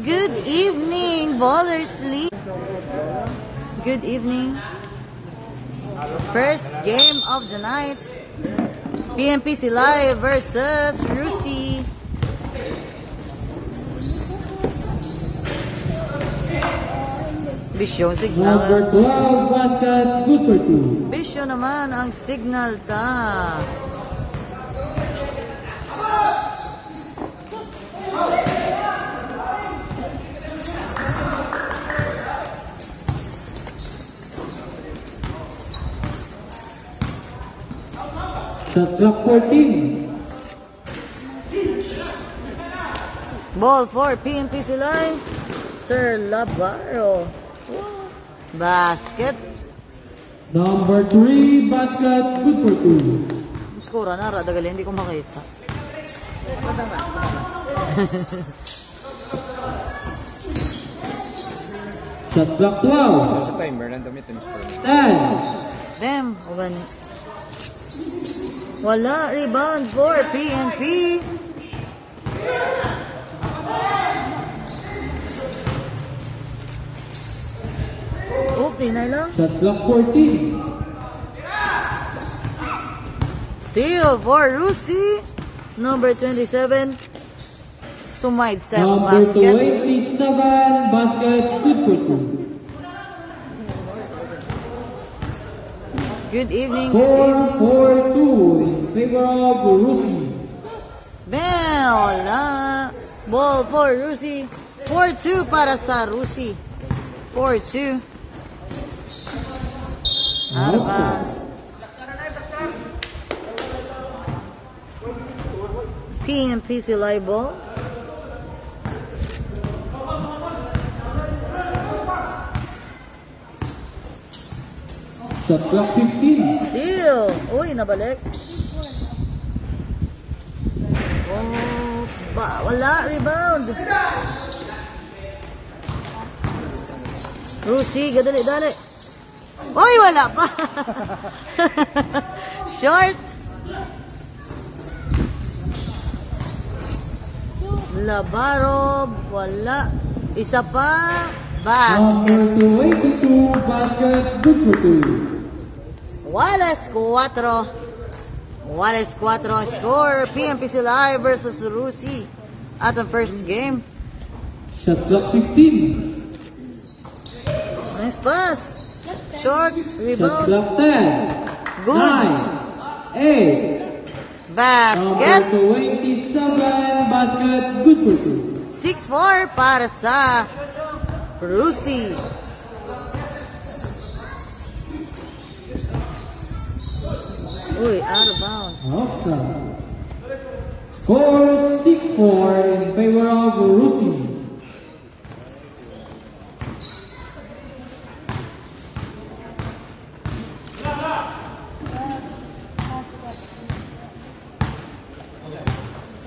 Good evening, Ballers League. Good evening. First game of the night. PNP Silay versus Rusi. Bisyo signal. Number 12 basket, good for 2. Bisyo naman ang signal ta. Shot clock 14. Ball for PNP Silay. Sir Labaro. Basket. Number 3 basket, good for 2. Skora na, radagali, hindi ko makita. Shot clock 12. Sa timer, nandamit yung 10. Damn, o gani. Wala, rebound for PNP. Tinay lang. Shot clock 14. Steal for Rusi. Number 27. Sumide step Number basket. 27 basket, good for 2. Good evening. 4-4-2 in favor of Rusi. Bell. Wala. Ball for Rusi. 4-2 para sa Rusi. 4-2. Advance. PNP Silay ball. Shot clock 15. Steal. Uy, nabalik. Oh, wala. Rebound. Rusi, gadali-dali. Uy, wala pa. Short. Labaro, wala. Isa pa. Basket. Number 22 basket, good for 2. Wallace 4. Wallace 4 score. PNP Silay versus Rusi at the first game. Shot clock 15. Nice pass. Short. Shot Rebound. clock 10. Good. 9. 8. Basket. Number 27 basket, good for 2. 6-4 para sa Rusi. Uy, out of bounds. Outside. Score 6-4 in favor of Rusi.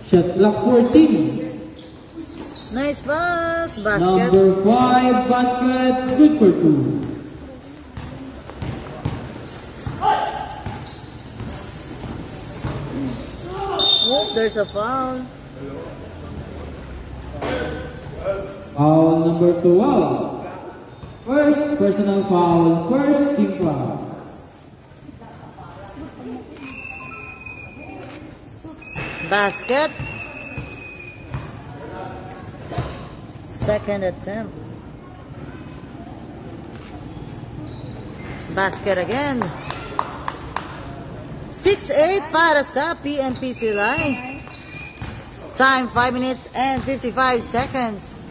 Shot clock 14. Nice pass. Basket. Number 5 basket, good for 2. Oh, there's a foul. Foul number 12. First personal foul, first team foul. Basket. Second attempt. Basket again. 6-8 para sa PNP Silay. Time 5 minutes and 55 seconds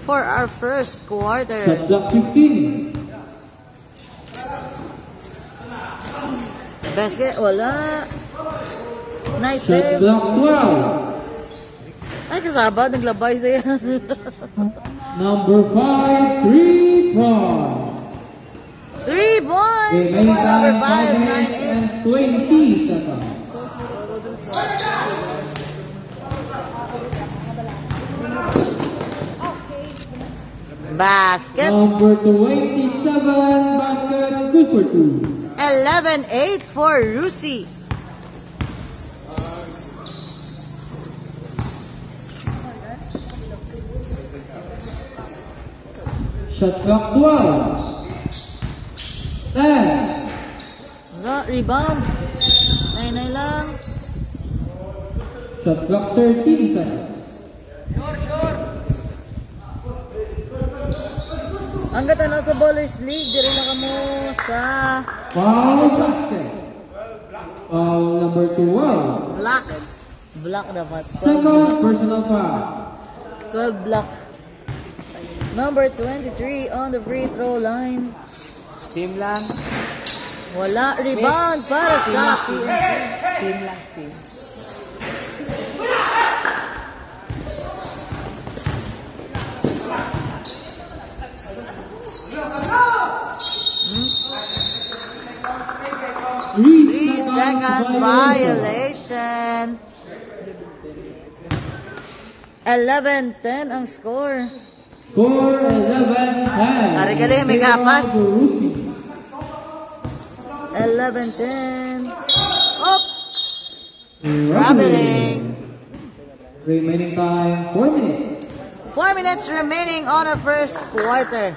for our first quarter. Shot clock 15. Basket, wala. Nice Shot save. clock 12. Ay, kasabad, naglabay siya. Number 5, 3 points. 3 points for Remaining number time 5, 5 minutes 9-8. and 20 seconds. Basket. Number 27 basket, good for 2. 11-8 for Rusi. Shot clock 12. 10. Rebound. 9 lang. Shot clock 13 seconds. Ang gata na sa Ballers League, diri na kamo sa Foul basket. Foul number 12. Black. Black dapat. Second personal foul. 12 black. Number 23 on the free throw line. Team lang. Wala. Rebound para sa PNP. Team lang, team. Three 3 seconds violation. 11-10 ang score. Score 11-10. Ari gali, may kapas. Borussia. 11-10. Up! Traveling. Remaining time 4 minutes. 4 minutes remaining on our first quarter.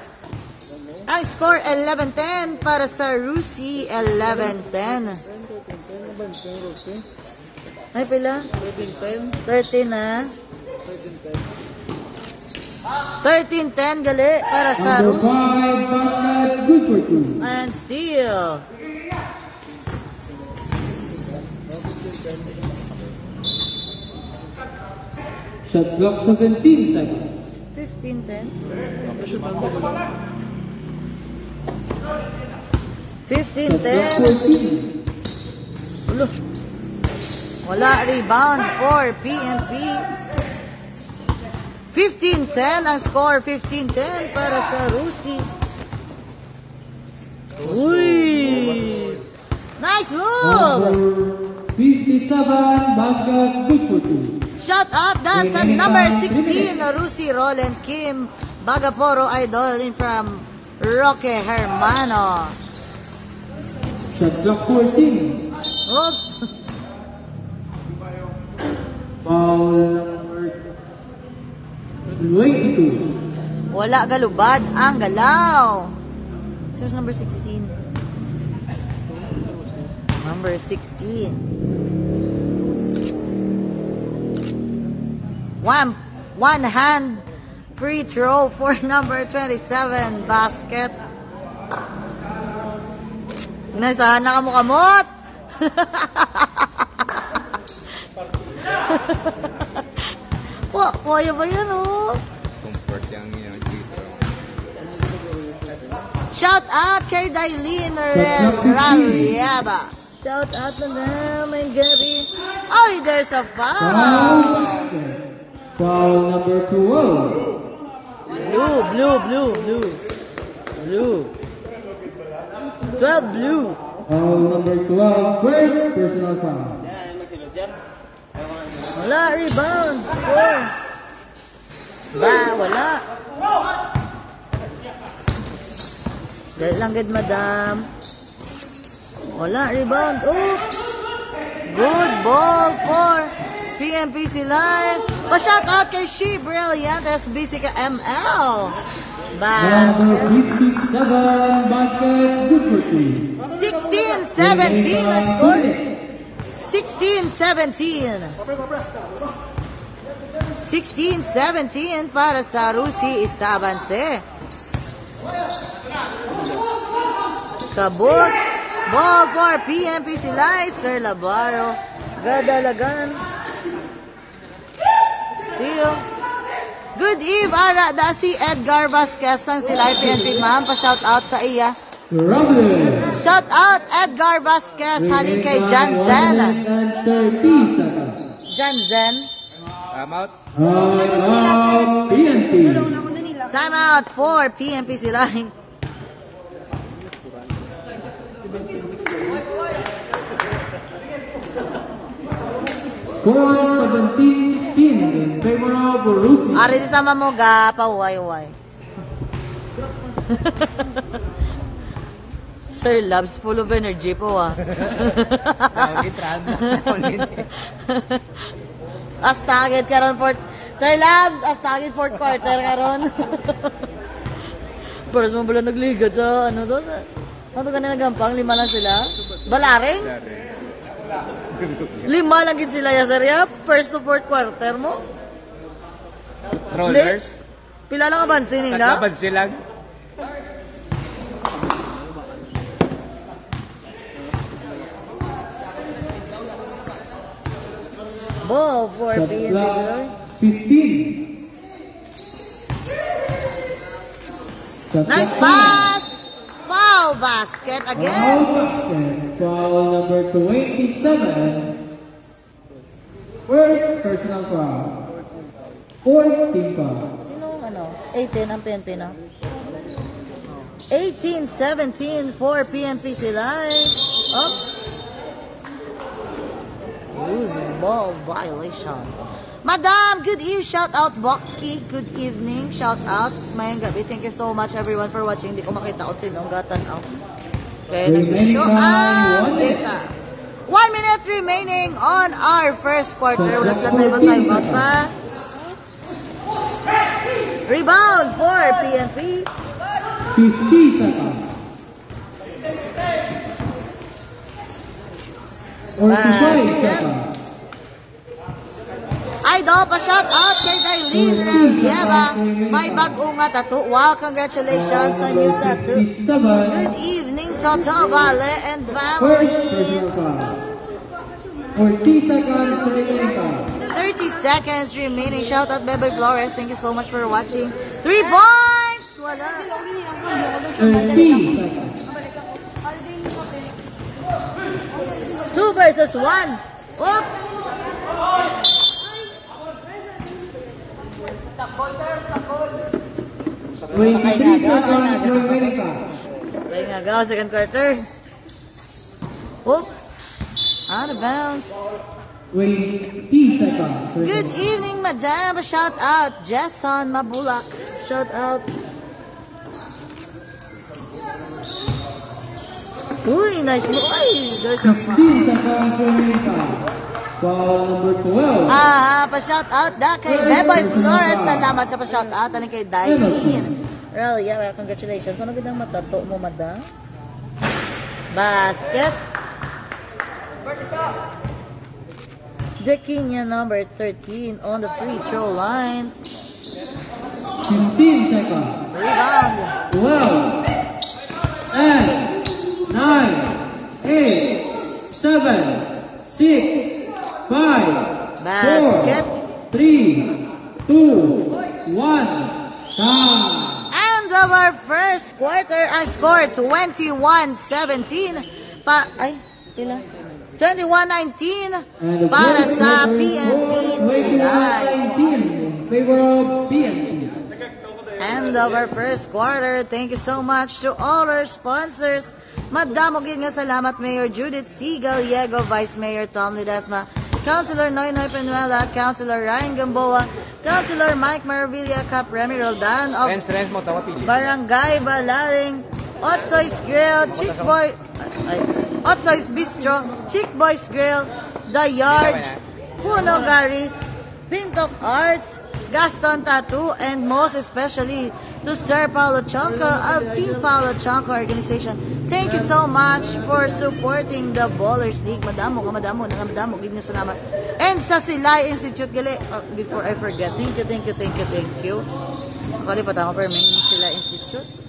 Ang score 11-10 para sa Rusi. 11-10. Ay pila? 13 na. 13-10 gali para sa Number Rusi. 5 basket, good for 2. And steal. Shot clock 17 seconds. 15-10. 15-10. Shot clock 14. Ulo. Wala rebound for PNP. 15-10 ang score. 15-10 para sa Rusi. Uy! Nice move! Number 57 basket, good for 2. Shut up! That's at number 16, Rusi Roland Kim Bagaporo Idol in from Roque Hermano. Shot clock 14. Oh, Foul number 22. wala galubad ang galaw. Who's number 16? Number 16. One hand free throw for number 27 basket. Inasahan na kamukamot. Kaya ba yan oh? Comfort yung dito. Shout out kay Dailin Raliaba. Shout out na namin gabi. Ay, there's a Foul foul. basket. Foul number 12. Blue. 12 blue. Foul number 12, first personal foul. Wala, rebound. 4. Wala. Dahil lang gid, madam. Wala, rebound. Oh. Good ball for PNPC Live. Pa-shout out kay She Brilliant SBC ka ML. Number 57, basket, good for 3. 16-17 na score. 16-17. 16-17 para sa Rusi Isabanse. Kabus. Ball for PNPC Live. Sir Labaro. Gadalagan. Steal. Good eve, ara. Da si Edgar Vasquez ang sila PNP ma'am. Pa-shout out sa iya. Robin. Shout out Edgar Vasquez. Halin kay Janzen. 30 seconds. Janzen. I'm out. Out, PNP. Time out for PNP sila. Score 17-16 in favor of Borussia. Ari di sama mo ga pauway-way. Sir Labs, full of energy po ah. As target karon for Sir Labs, as target fourth quarter karon. Paras mo pala nagligad sa ano doon. Ano ka na nagampang? 5 lang sila? Balaring? 5 lang gid sila ya sir ya? First to fourth quarter mo? Rollers. Pila lang abansin nila? Tatlabad silang. Ball for Shot PNP. clock 15. Shot Nice clock pass! Foul basket 10. again. Foul basket. Foul number 27. First personal foul. 14 foul. Sinong ano? 18 ang PNP na? 18-17 for PNP sila. Up. Losing ball violation. Madam, good evening. Shout out Boxkey. Good evening. Shout out. Mayang gabi. Thank you so much everyone for watching. Hindi ko makita kung sino ang gatan out. Okay, nag-show up. Data. 1 minute remaining on our first quarter. Wala sila tayo mag-timeout pa. Rebound for PNP. 50 seconds. 45 seconds. Idol, pa-shout out kay Dailin Relieva. May bagong nga tattoo. Wow, congratulations on you tattoo. 57. Good evening, Toto, Vale, and First family. personal foul. 40 seconds remaining foul. 30 seconds remaining. Shout out Bebe Flores. Thank you so much for watching. 3 points! Wala. 30 seconds. 2 versus 1. Whoop! 23 seconds remaining foul. Play nga go, second quarter. Whoop! Out of bounds. 20 seconds. Good evening, madam. A shout out, Jason Mabulak. Shout out. Uy, nice mo. Uy, there's a 15 seconds remaining foul. Foul number 12. pa-shout out da kay Beboy Flores. Salamat sa pa-shout out. Ano kay Dailin. Well, yeah, congratulations. Ano gandang matato mo, madam? Basket. Dekinya number 13 on the free throw line. 15 seconds. Rebound. 12, 10, 9, 8, 7, 6, 5, Basket. 4, 3, 2, 1, time. End of our first quarter. I scored 21-17. Pila? 21-19 And the para first sa quarter PNP score, Silay. 21-19 in favor of PNP. End of our first quarter. Thank you so much to all our sponsors. Madamog nga salamat Mayor Judith C. Gallego, Vice Mayor Tom Ledesma, Councilor Noynoy Penuela, Councilor Ryan Gamboa, Councilor Mike Maravilla, Cap Remy Roldan of Friends mo, tawa pili. Barangay Balaring, Otsoy's Grill, Chick Boy, Otsoy's Bistro, Chick Boy's Grill, The Yard, Puno Garis, Pintok Arts, Gaston Tattoo, and most especially to Sir Paulo Chonco of Team Paulo Chonco Organization. Thank you so much for supporting the Ballers League. Madamo, gid nga salamat. And sa Silay Institute, gali, before I forget, thank you. Kalipat ako per main Silay Institute.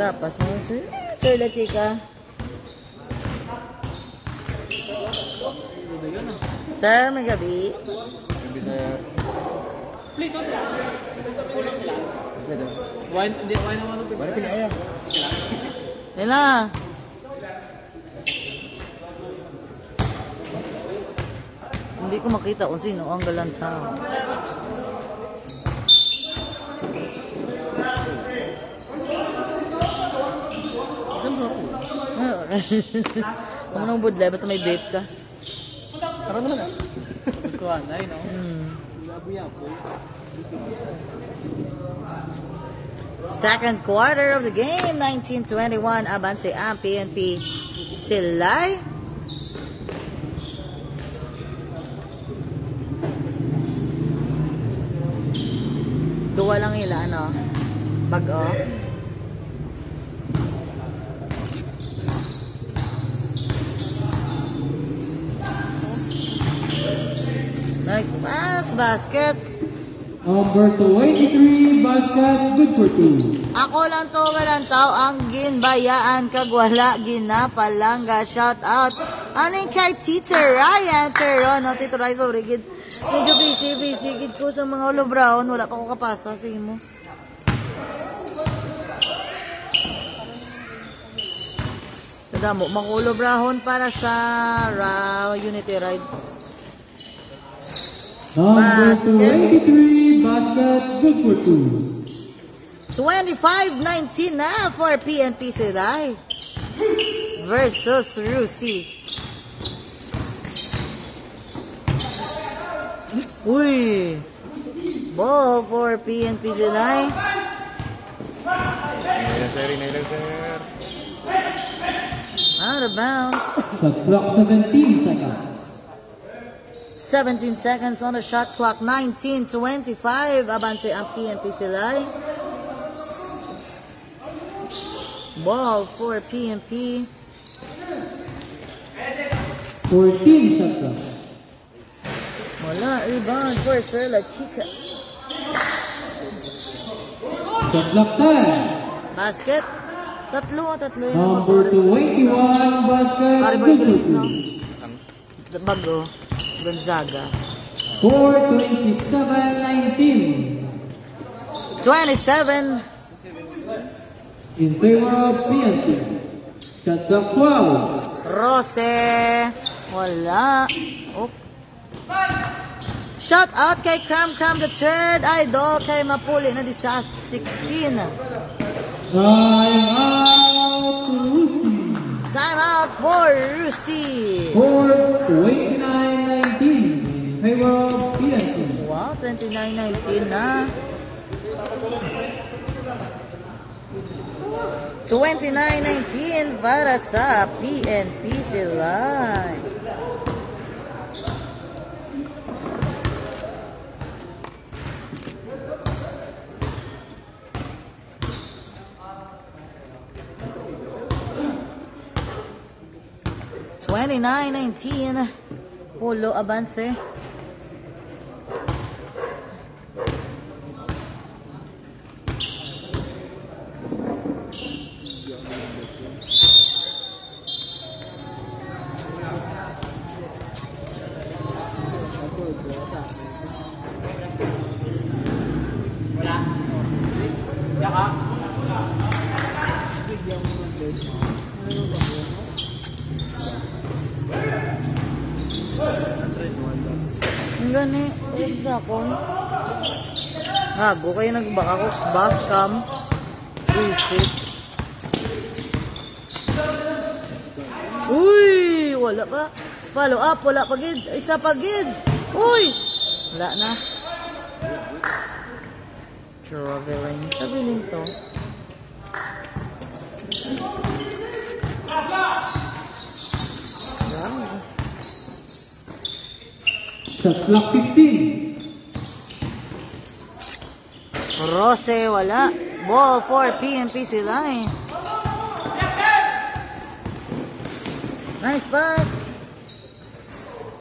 Lapas mo, sir. Sir, la chika. Sir, may gabi. Wine naman ito. Wine pinaya. Yan na. Hindi ko makita kung sino ang galanta. Kung nang budlay, basta may vape ka. Parang naman ah. Gusto ka, no? Second quarter of the game, 19-21. Abanse ang PNP Silay. Duwa lang ila, ano? Bag-o. Nice pass, basket. Number 23, basket, good for 2. Ako lang to, walang tao ang ginbayaan, kagwala, ginapalangga, shout out. Aning kay Tito Ryan, pero no, Tito Ryan, sorry, gid. Medyo busy, gid ko sa mga Ulo Brown, wala pa ko kapasa, sige mo. Tadamo, mga Ulo Brown para sa Unity Ride. Number 23, basket, good for 2. 25-19 na for PNP Silay versus Rusi. Uy! Ball for PNP Silay. Out of bounds. Shot clock 17 seconds. 17 seconds on the shot clock. 19-25. Abanse ang PNP Silay. Ball for PNP. 14 shot clock. Wala, rebound for Sir La Chica. Shot clock 10. Basket. Tatlo yun. Number 21, basket, Pare boy good for Kiliso. 2. Bago. Gonzaga. Score 27-19 27. in favor of PNP. Shot clock 12. Rose. Wala. Oh. Shout out kay Cram the third idol kay Mapuli na di sa 16. Time out, Lucy. Time out for Rusi. Score 29-19 in favor of PNP. Wow, 29-19 na. 29-19 para sa PNP Silay. $29-19. Polo Abanse. Ang gani, sa akon. Hago kayo nagbaka ko sa Bascam. Visit. Uy! Wala pa. Follow up, wala pagid. Isa pagid. Uy! Wala na. Traveling. Traveling to. Wow. Shot clock 15. Rose, wala. Ball for PNP Silay. Nice pass.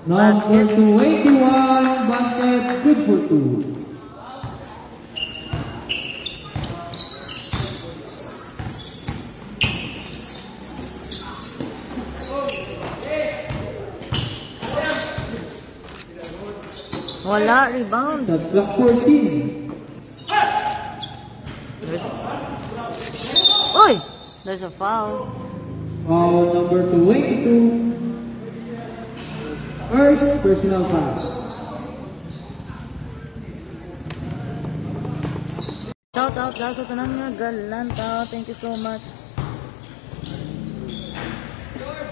Number 21, basket, good for 2. Wala, rebound. Shot clock 14. Uy! There's a foul. Foul number 22. First personal foul. Shout out daw sa tanan nga galant tao. Thank you so much.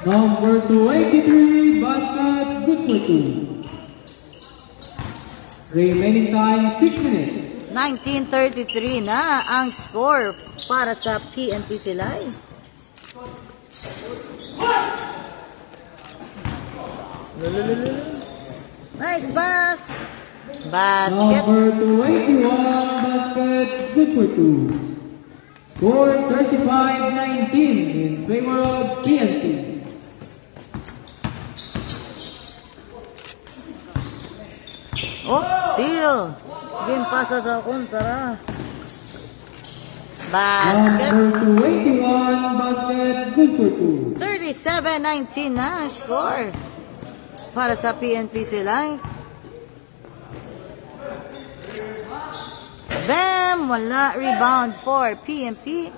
Number 23, basket, good for 2. Remaining time 6 minutes. 19-33 na ang score para sa PNP Silay. Nice pass. Basket. Number 21 basket, good for 2. Score 35-19 in favor of PNP. Oh, steal. Game pasa sa kontra. Basket. Number 21 basket, good for 2. 37-19 na ang score para sa PNP Silay. Bam! Wala. Rebound for PNP.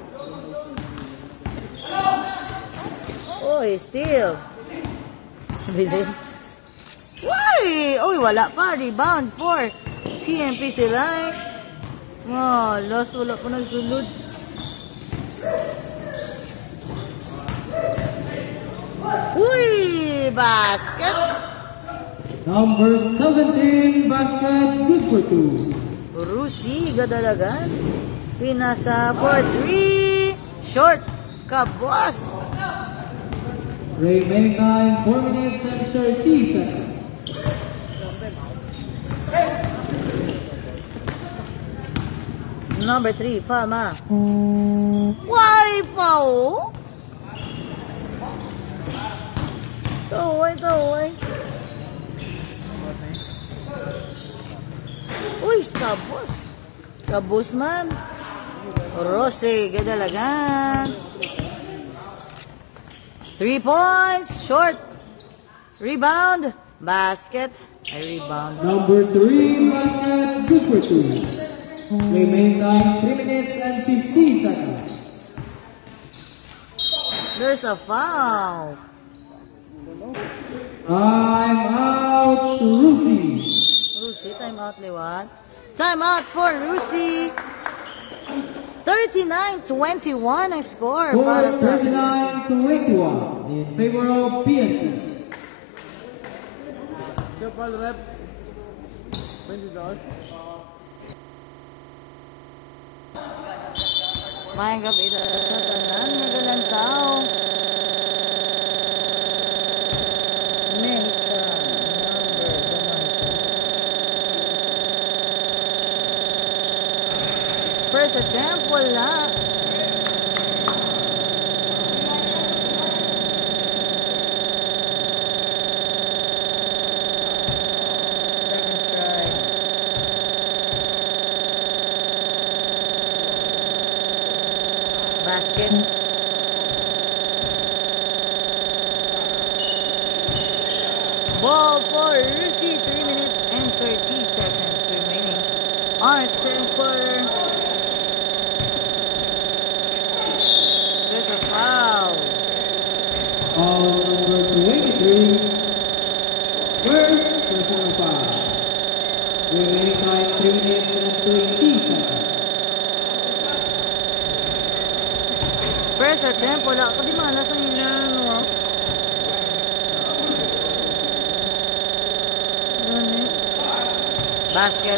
Oy, steal. Bilin. Why? Oy, wala pa. Rebound for PNP Silay. Oh, lost. Wala pa nagsulod. Uy! Basket. Number 17 basket, good for 2. Rusi, gadalagan. Pinasa for 3. Short. Kabwas. Remaining time 4 minutes and 30 seconds. Number 3, Palma. Why, Pao? Taway. Uy, kabos. Kabos man. Rose, gadalagan. 3 points, short. Rebound, basket. I rebound. Number 3 basket, good for 2. Remaining time 3 minutes and 50 seconds. There's a foul. Time out, Rusi. Rusi, time out, Liwat. Time out for Rusi. 39-21 ang score Score para sa 39-21 in favor of PNP. Siya rep. $20. Mayang gabi sa tanan, magalang tao. Mexican number first attempt, wala. Second try. Basket. Ball for Rusi, 3 minutes and 30 seconds remaining on second quarter. There's a foul. Foul number 23. First personal foul. Remaining time 3 minutes and 20 seconds. First attempt, wala ka di malas ang ilan, no? Basket.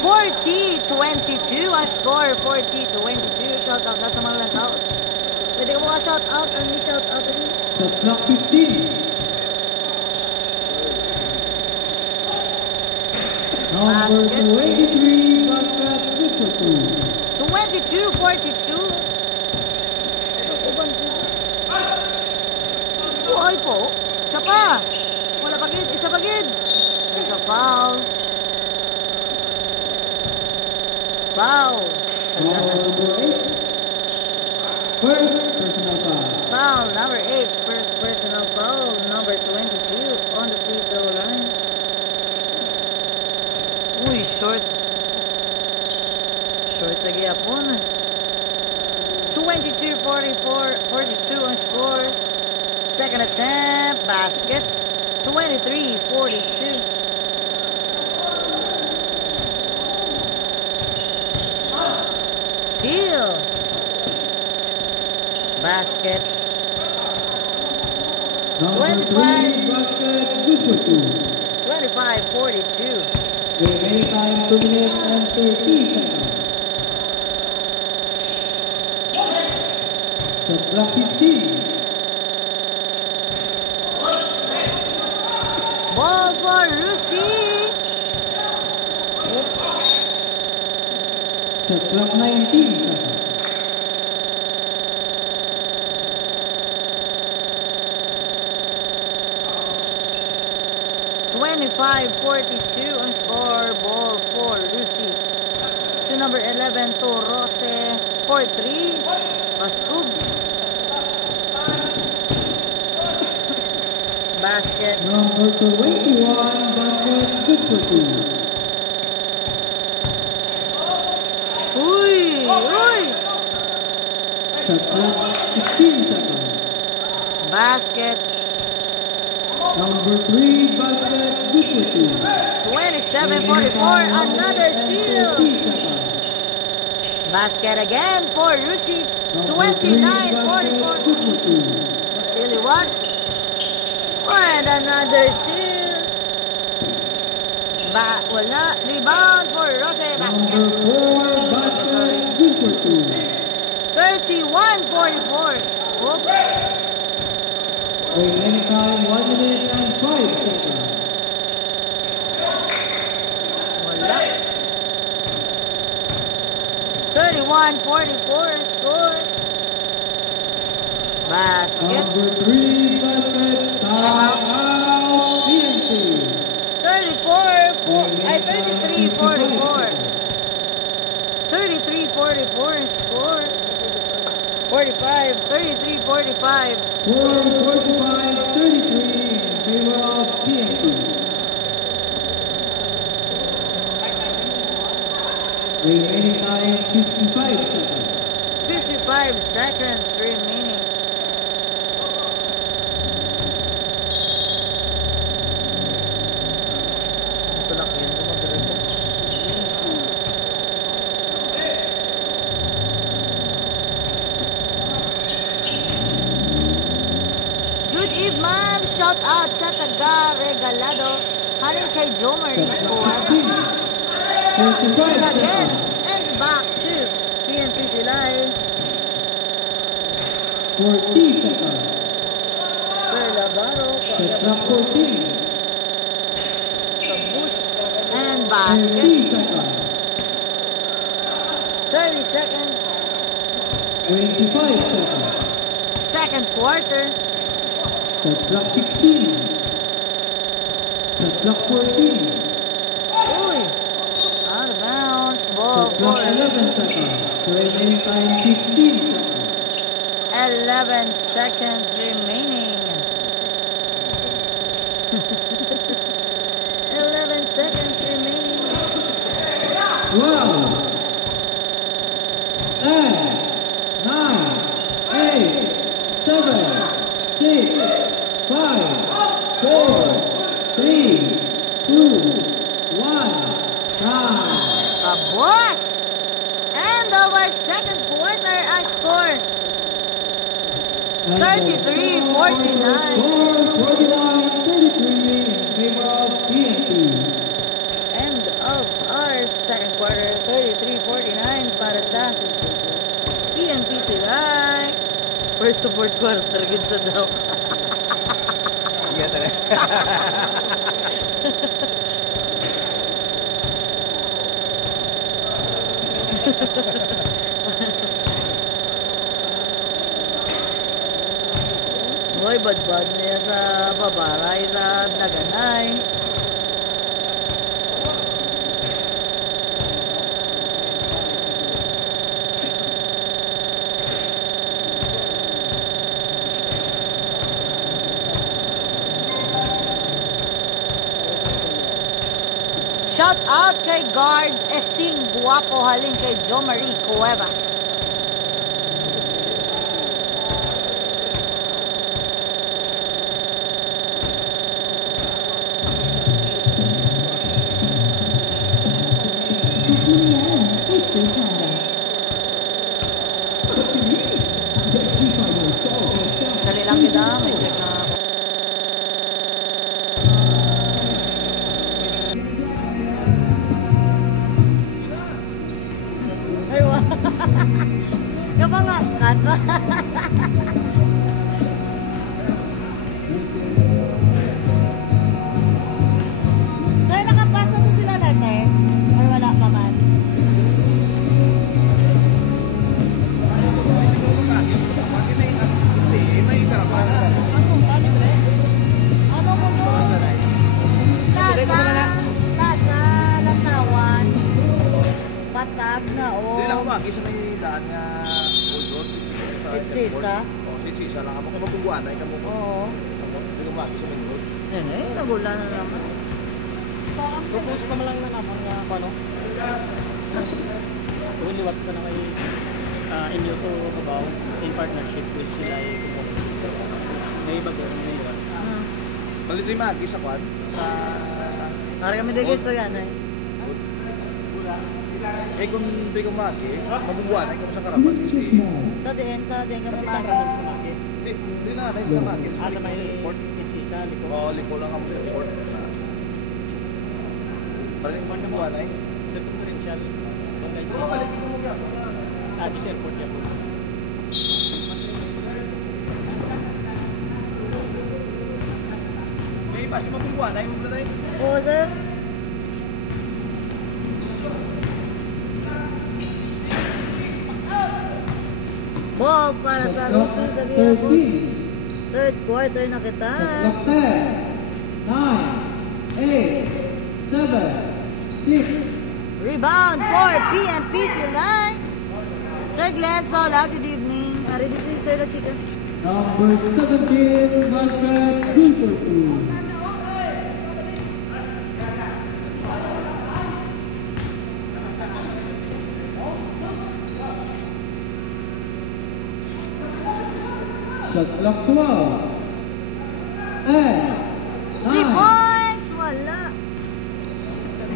40-22 ang score. 40-22. Shout out na sa mga lang tao. Pwede ka mga shout out. Ano yung shout out? The clock 15. Number Basket. 23 basket, good for 2. 22-42. Buhay po. Isa pa. Wala pagid. Isa pagid. There's a foul. Foul. Foul number 8. First personal foul. Foul number 8. First personal foul. Number 22 on the free throw line. Uy, short. Short sa gihapon. 22-42 ang score. Second attempt, basket. 23-42. Steal. Basket. Number 3 basket, good for 2. 25-42. Remaining time 2 minutes and 30 seconds. Shot clock 15. Ball for Rusi. Shot clock 19 seconds. Twenty-five 42 ang score. Ball for Rusi. To number 11 to Rose. 4-3. Paskub. Basket. Number 21, basket, good for 2. Uy! Uy! Shot clock 16 seconds. Basket. Number 3, basket, good for 2. 27-44. Another steal. 30 seconds. Basket again for Rusi. Number 3, basket, 29-44. good for 2. Steely what? And another steal. Wala. Rebound for Rose. Number Basket. 4, basket, good for 2. 31-44. Whoop. Remaining time 1 minute and 5 seconds. Wala. 31-44 score. Basket. Number 3, basket, time out, PNP. 33-44. 33-44 score. 45, 33-45. 4:45:33 in favor of PNP. Remaining time 55 seconds. 55 seconds remaining. Good eve, ma'am. Shout out sa taga Regalado. Halin kay Joe Marie Cuevas. 45 Again, seconds. and back to PNP Silay. 40 seconds. Sir Lavaro. Shot clock 14. And basket. 30 seconds. 30 seconds. 25 seconds. Second quarter. Shot clock 16. Shot clock 14. Uy! Out of bounds. Ball Shot clock for 11 seconds. Remaining time 15 seconds. 11 seconds remaining. 11 seconds remaining. 12, 10, 9, 8, 7, 6, 5, 4, 3, 2, 1, time. Kabos! End of our second quarter, I scored 33-49. 49-33 in favor of PNP. End of our second quarter, 33-49 para sa PNP Silay. First to fourth quarter, gid sa daw. Iya talaga. Hoy, bad niya sa babaray sa Daganay. Shout out kay guard Esing Guapo halin kay Jo Marie Cuevas. Dali lang kita, may check na ako. Kapangangkat pa. Sir, nakapasa to sila letter? Or wala pa man? Ano mo doon? Lasa, Lasawan. Patag na, oh. Hindi lang ako magi sa may daan nga old road. Sitsisa? Oo, sitsisa lang ako. Kung mabungguan ay kamo. Oo. Hindi ko magi sa main road. Nagula na naman. Propose naman lang na naman nga ano. Kung liwat ka na kay inyo to kabaw in partnership with sila may iba ko may iba. Palit rin magi sa kwan. Sa... Para kami din istorya na eh. Eh kung hindi ko magi, mabungguan ay kamo sa karapan. Sa diin ka Saan ka mamagi. sa maki? Hindi na, dahil sa magi. Sa may Kitsisa, liko. Oo, lipo lang kamo sa port. Palit mo mabungguan ay. Sa provincial, doon kay Kitsisa. Sa airport yan. May iba si mabungguan ay mo na tayo. Oo, sir. Ball para sa Lucy sa Liabo. 13. Third quarter na kita. Shot clock 10, 9, 8, 7, 6. Rebound for PNPC Line. Sir Glenn Sola, good evening. Ari din si Sir La Chica. Number 17, basket, good for 2. Shot clock 12, 10, 3 9. points! Wala.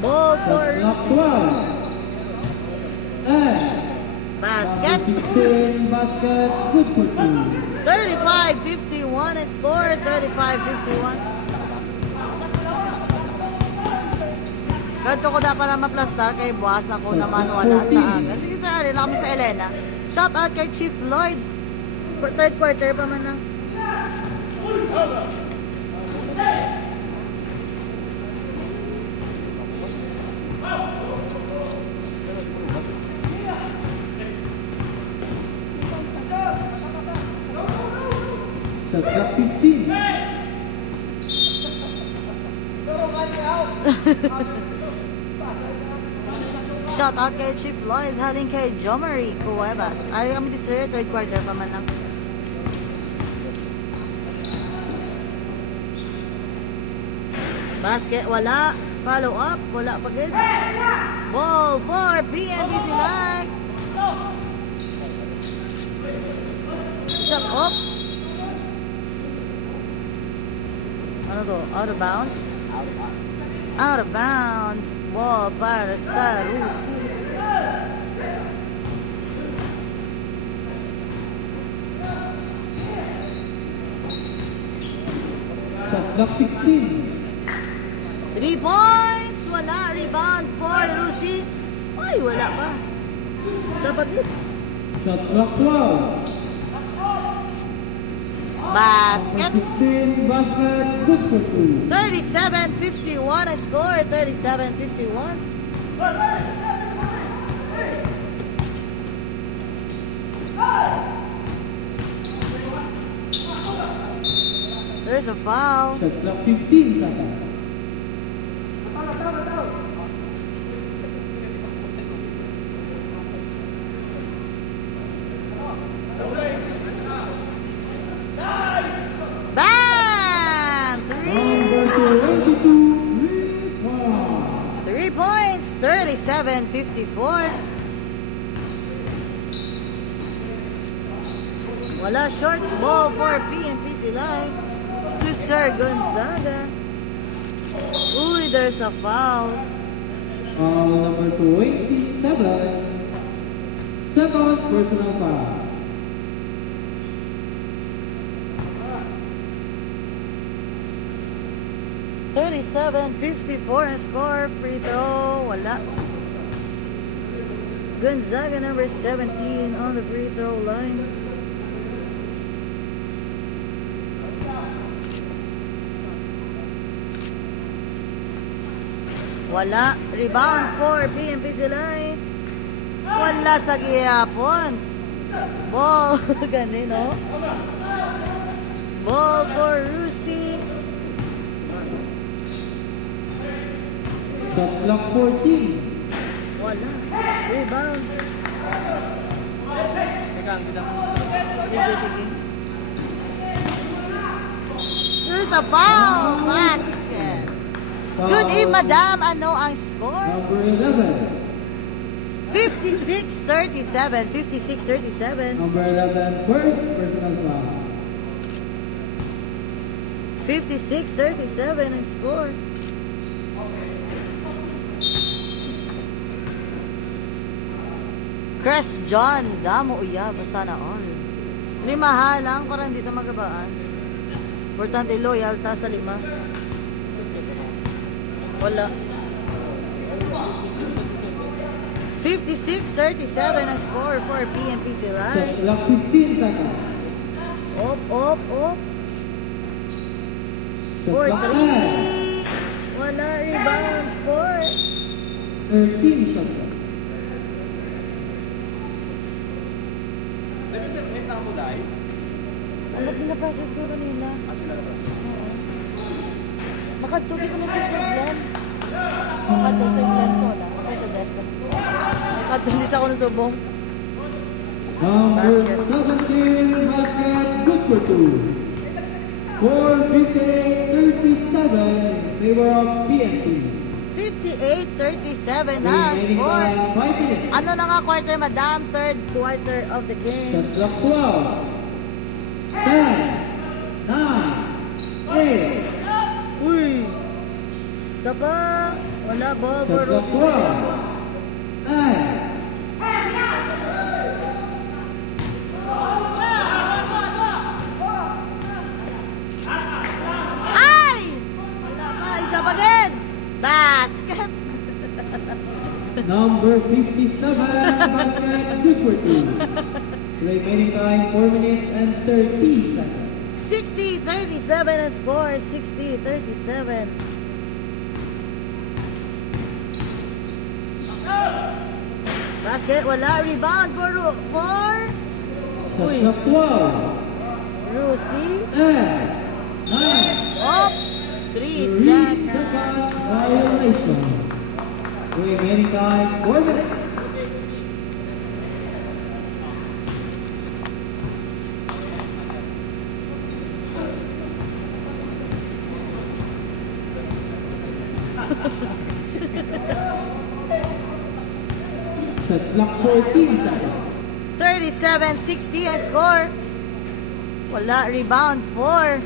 Ball for Shot clock 12, 10. basket. Number 16, basket, good for 2. 35-51 is score. 35-51. Ganto ko na para maplastar kay buwas ako naman wala sa aga. Sige sir, ari lang kami sa Elena. Shout out kay Chief Lloyd. Third quarter pa man na. Shot clock 15. Shout out kay Chief Lloyd, haling kay Jomery Cuevas. Ari kami di sir, third quarter pa man lang. Basket, wala. Follow up, wala pa good. Ball for PNBC Live. Shot up. Ano to? Out of bounds? Out of bounds. Ball para sa Rusi. Shot clock 16. 3 points! Wala. Rebound for Rusi. Ay, wala pa. Sapat yun. Shot clock 12. Basket. 16, basket, good for 2. 37-51 a score. 37-51. There's a foul. Shot clock 15, Saka. Bam! Number 22, 3 3 points. points. 37-54. Wala, short ball for PNPC Line to Sir Gonzaga. Uy, there's a foul. Number 27, second personal foul. $37.54 ang score. Free throw. Wala. Gonzaga number 17 on the free throw line. Wala. Rebound for PNP Silay. Wala sa gihapon. Ball. Ganin, no? Ball for Rusi. Shot clock 14. Wala. Rebound. Teka, ang ganda mo. Sige. There's a foul. Basket. Foul. Good eve, madam. Ano ang score? Number 11. 56-37. 56-37. Number 11, first personal foul. 56-37 ang score. Chris John, damo uyab, sana all. Limaha lang, parang dito magabaan. Importante, loyal ta sa lima. Wala. 56-37 ang score for PNP Silay. Shot clock 15 seconds. Op. Shot For clock 3. 10. Wala, rebound for 13 shot clock. Nag-internet na ako live. Alat na process ko kanina. Oo. Makadtugi ko na sa Suglan. Makadto sa Suglan ko na. Ako sa Desa. Makadto hindi sa ako ng subong. Number Basket. 17, basket, good for 2. Score 58-37 in favor of PNP. 58-37 na Remaining score. time 5 minutes. Ano na nga quarter, madam? Third quarter of the game. Shot clock 12. 10. 9. 8. Uy! Isa pa. Wala ball for Shot clock Rusi. 12. 9. Ay! Wala pa. Isa pa din. Basket. Number 57, basket, good for 2. Remaining time 4 minutes and 30 seconds. 60-37 ang score. 60-37. Basket. Wala. Rebound for Shot clock 12. Rusi. 10. 9. Up. 3 3 seconds. seconds violation. Remaining time 4 minutes. Shot clock 14 seconds. 37-60 ang score. Wala. Rebound for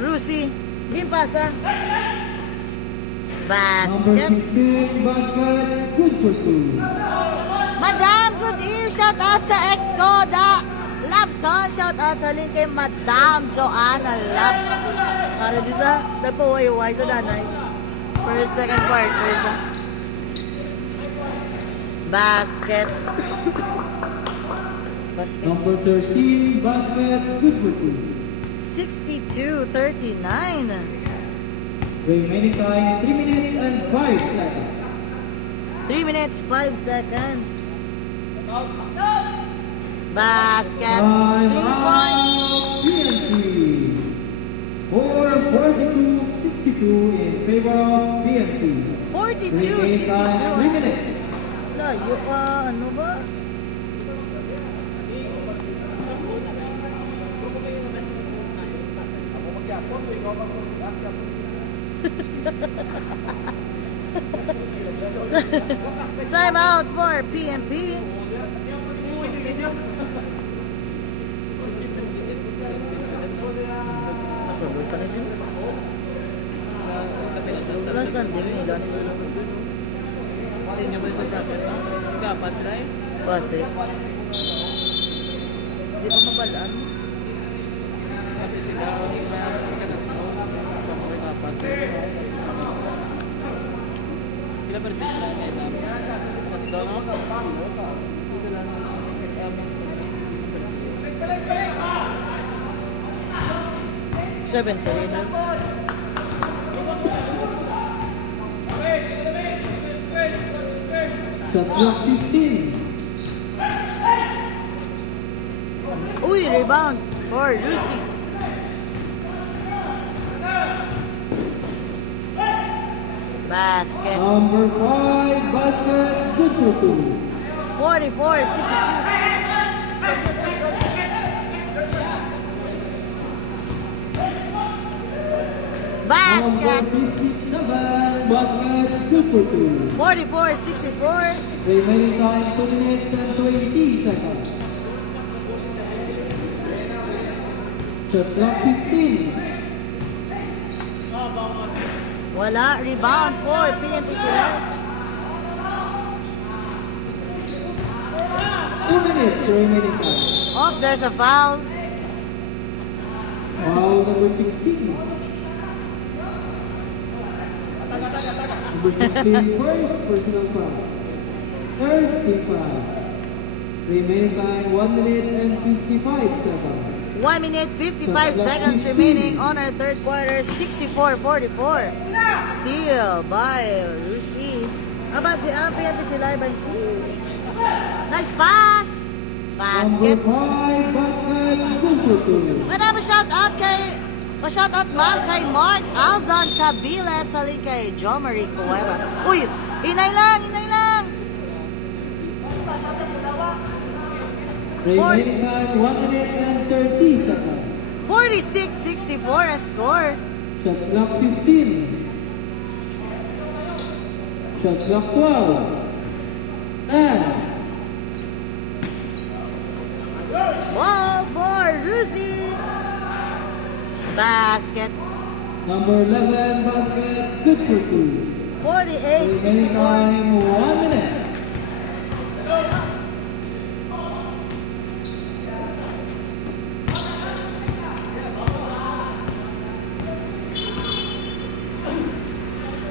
Rusi. Limpasa. Number Basket. 16, basket, good for 2. Madam, good eve. Shout out sa ex ko, da Labson. Shout out halin kay Madam Joanna Labs. Para di sa nagpawayway sa danay. First, second quarter sa basket. Basket. Number 13, basket, good for 2. 62-39. Remaining time 3 minutes and 5 seconds. 3 minutes, 5 seconds. Basket. 3 Time points. out, PNP. Score 42-62 in favor of PNP. 42-62. Remaining time 3 minutes. Layo pa. Ano ba? Time out for PNP. Masugod pa na sila. Wala standing nila ni sila. Hindi mo ito bracket, no? Ikapat sila eh. Base. Di pa mabalaan. Kasi sila, hindi na sila ikapat. Kila ba rin sila ngayon namin? 7 na. Shot clock 15. Uy, rebound for Lucy. Basket. Number 5, basket, good for 2. 44-62. Basket. Number 57, basket, good for 2. 44-64. Remaining time 2 minutes and 20 seconds. Shot clock 15. Wala. Rebound for PNP sila. 2 minutes remaining time. Oh, there's a foul. Foul number 16. Number 16, first personal foul. Third team foul. Remaining time 1 minute and 55 seconds. 1 minute 55 seconds remaining on our third quarter. 64-44. Steal by Lucy. About si PNP sila. Nice pass. Number Basket. 5, basket, good for 2. Madam, pa-shout out ma'am kay Mark Alzon Cabiles, halin kay John Marie Cuevas. Uy, inay lang. Remaining time 1 minute and 30 seconds. 46-64 a score. Shot clock 15. Shot clock 12. 10. Ball for Lucy. Basket. Number 11, basket, good for 2. 48-64. Remaining time 1 minute.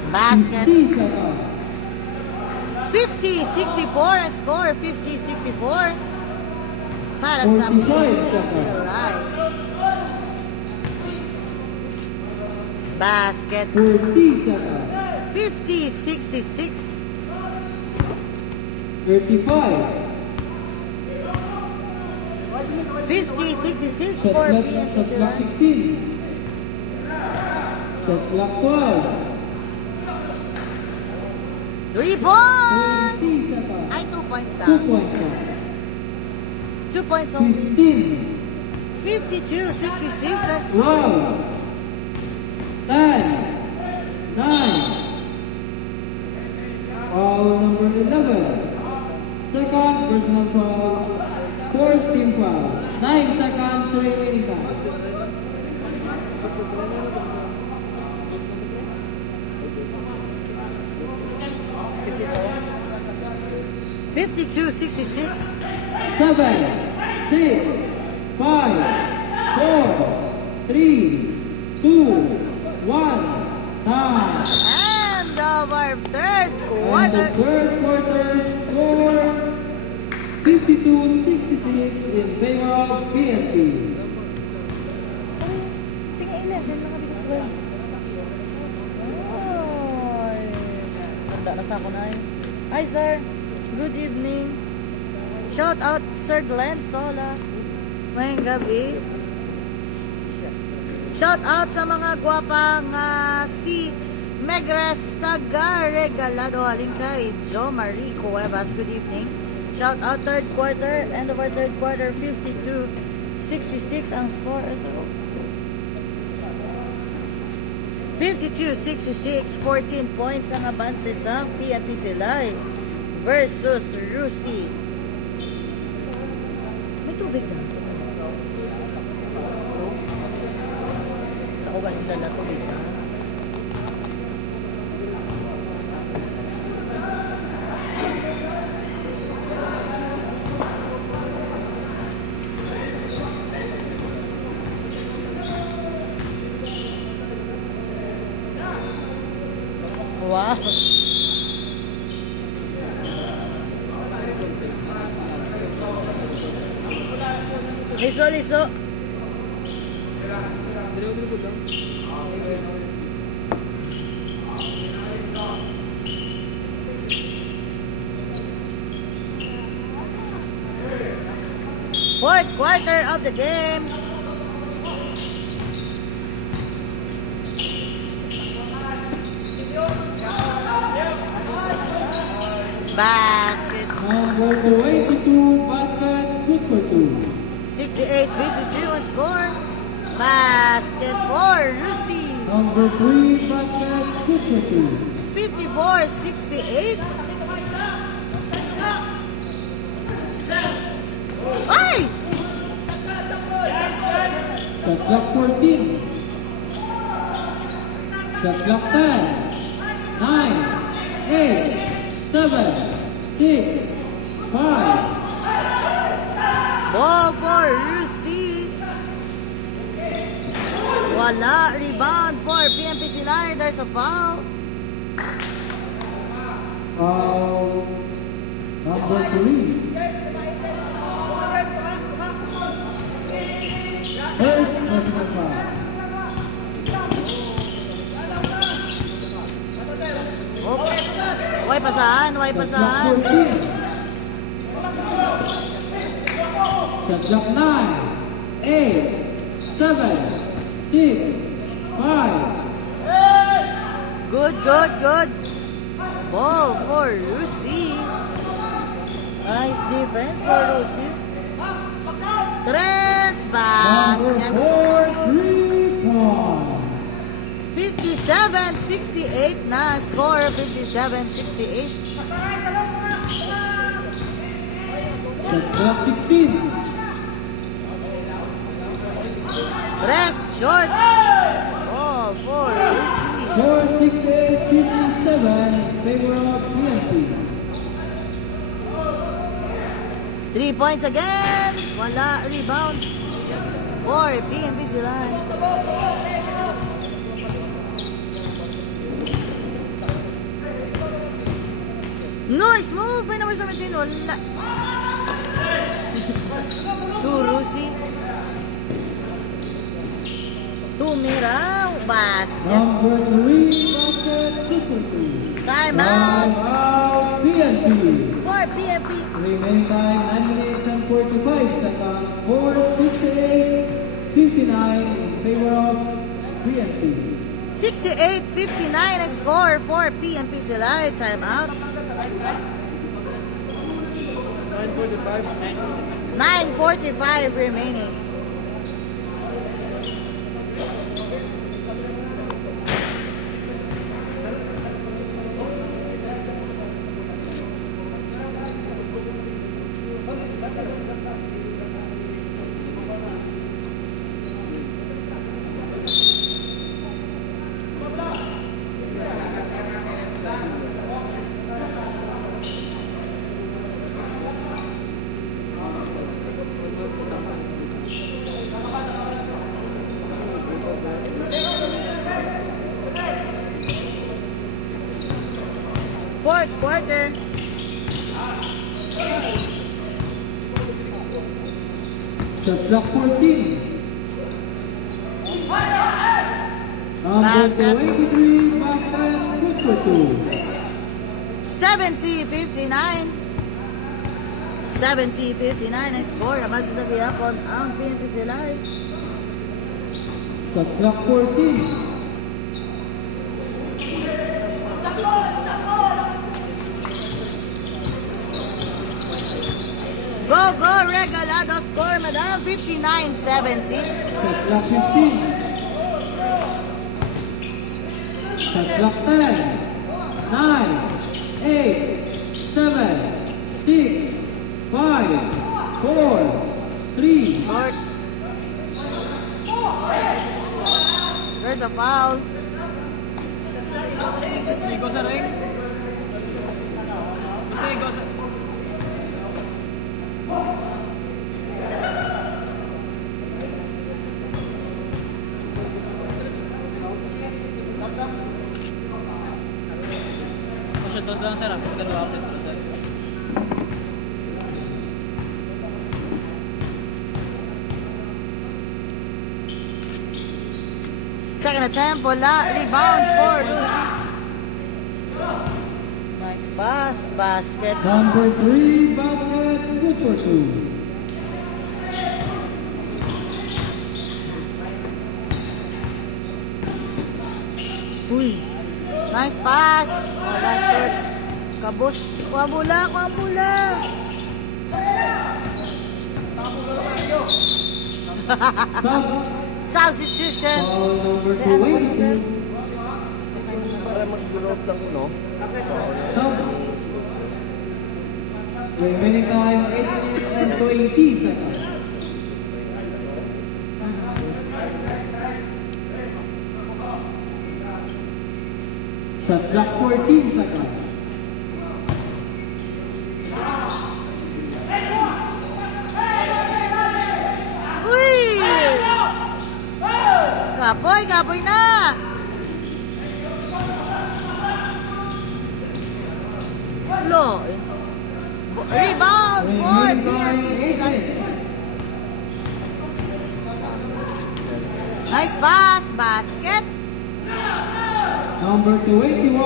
Basket. 50 seconds. 50-64 a score. 50-64. Para sa 45 PNP seconds. Live. Basket. 40 seconds. 50-66. 35. 50-66 Shot for clock, PNP shot clock Live. 16. Shot clock 12. 3 points! 20 seconds. Ay, 2 points 2 down. points up. 2 points only. 15. 52-66 a score. 12. 10. 9. Foul number 11. Second personal foul. Fourth team foul. 9 seconds remaining time. 52-66. 7, 6, 5, 4, 3, 2, 1, time. And our third And the quarter. third quarter score 52-66 in favor of PNP. Tingnan 11 lang kami 12. Ay. Tanda na sa ako na eh. Hi sir. Good evening. Shout out Sir Glenn Sola. Ngayong gabi. Shout out sa mga gwapang si Megres Tagaregalado. Halin kay Jo Marie Cuevas. Good evening. Shout out third quarter. End of our third quarter. 52-66 ang score. 52-66. 14 points ang abanses ang PNP Silay versus Rusi. May tubig na. Ako ba nila na tubig na? Wow. Liso, liso. Fourth quarter of the game. Basket. Number 22, basket, good for 2. 68-52 ang score. Basket for Rusi. Number 3, basket, good for 2. 54-68. Ay! Shot clock 14. Shot clock 10. 9, 8, 7, 6, 5. Ball for Rusi. Wala. Rebound for PNP Silay. There's a foul. Foul number 3. First personal foul. Oh. Way pasahan. Way Shot clock pasahan. 14. Shot clock 9, 8, 7, 6, 5. Good, good, good. Ball for Rusi. Nice defense for Rusi. Tres Number basket. 4, 3-point. 57-68 na score. 57-68. Shot clock 16. Tres short. Ball for Rusi. Score 68-57 in favor of PNP. 3 points again. Wala. Rebound for PNP Silay. Nice move by number 17. Wala. To Rusi. Tumira. Basket. Number 3, basket, good for 2. Time out Timeout, PNP. for PNP. Remaining time 9 minutes and 45 seconds. Score 68-59 in favor of PNP. 68-59 ang score for PNP Silay. Time out. 9:45 remaining. Fourth quarter. Shot clock 14. Number Basket. 23, basket, good for 2. 70-59. 70-59 ang score. Abad sa gihapon ang PNP Silay. Shot clock 14. Go, go, Regalado score, madam. 59-70. Shot clock 15. Shot clock 10. 9, 8, 7, 6, 5, 4, 3. Short. There's a foul. Go sa ring. Kasi go sa... Push it doon sir. Dalawa ako dito sir. second attempt, wala. Rebound for Lucy. Nice pass, basket. Number 3, basket, good for 2. Uy, nice pass. Wala short. Kabus. Kuha bola, kuha bola. Stop. Substitution. Foul number May ano ba na, sir? 22. Para mag-drop lang, no? Stop. Remaining time 8 minutes and 20 seconds. Shot clock 14 seconds. Uy! Kapoy, kapoy na! Lo. Rebound for Remaining time PNP 8 Silay. minutes. Nice pass, basket. Number 21,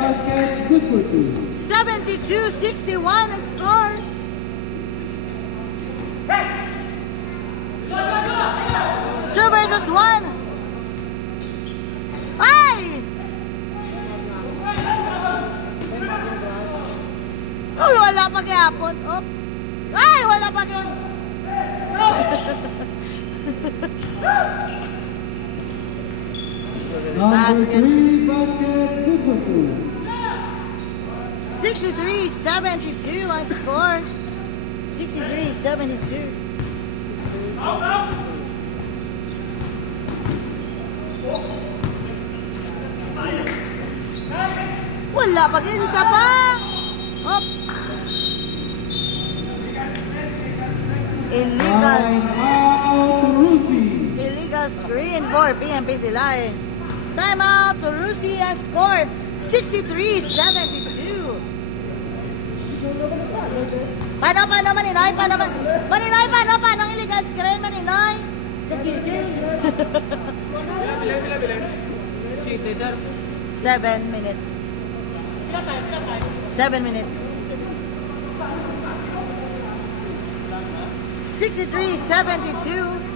basket, good for 2. 72-61 ang score. Two versus one. Ay! Oh, wala pa gyapon. Oh. Ay, wala pa gyud. Number Basket. 3, basket, good for 2. 63-72 ang score. 63-72. Wala pa gyud, isa pa. Hop. Illegal. Time out, Rusi. Illegal screen for PNP Silay. Timeout to Russia scored 63-72. Paano Maninoy? Maninoy, paano ang illegal screen, Maninoy? Sir. 7 minutes. 7 minutes. 63-72.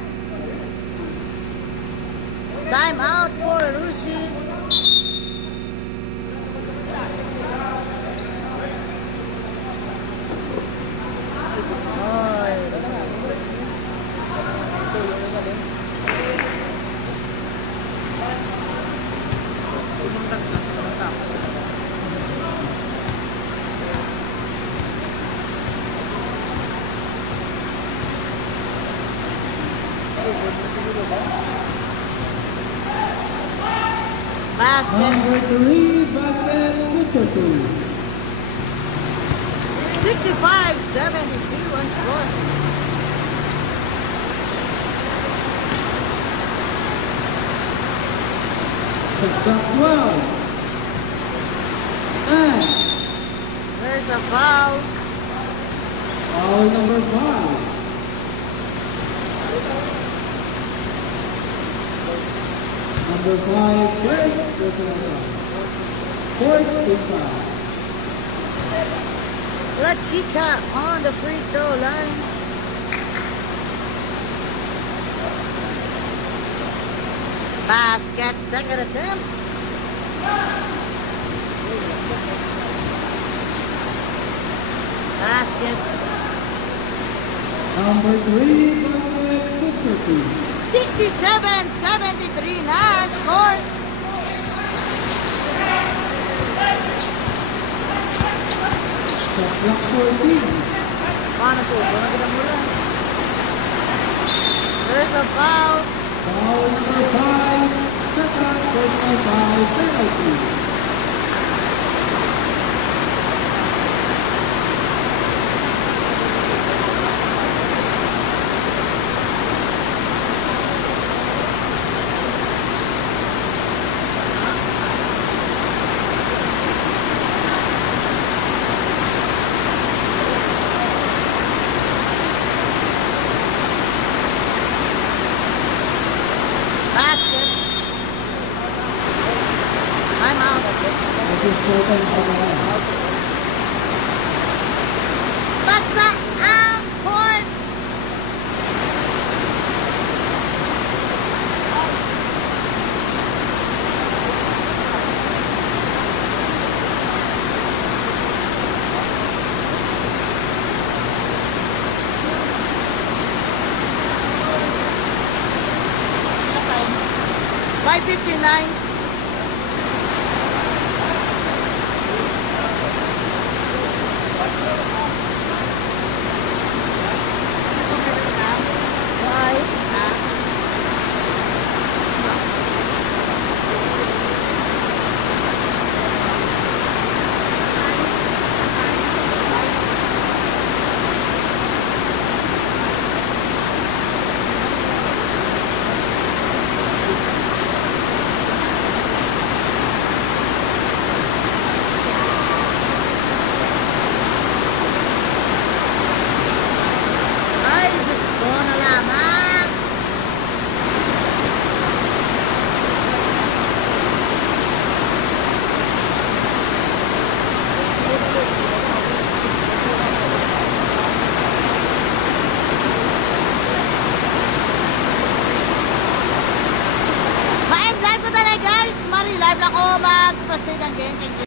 Time out for Rusi. Oy. Basket. Number 3, basket, good for 2. 65-72 on score. Shot clock 12. And There's a foul. foul number 5. Number 5, first personal foul. Fourth team foul. La Chica on the free throw line. Basket, second attempt. Basket. Number 3, basket, good for 2. 67-73 na score. Shot clock 14. Paano po? Paano kita mula? There's a foul. Foul number 5, second personal foul, penalty. Basket. total pagkakas. Basta ang port. $5.59. Ay, gusto na lamang. Ma-end live ko talaga guys. Mari live lang ako mag-proceed ang game.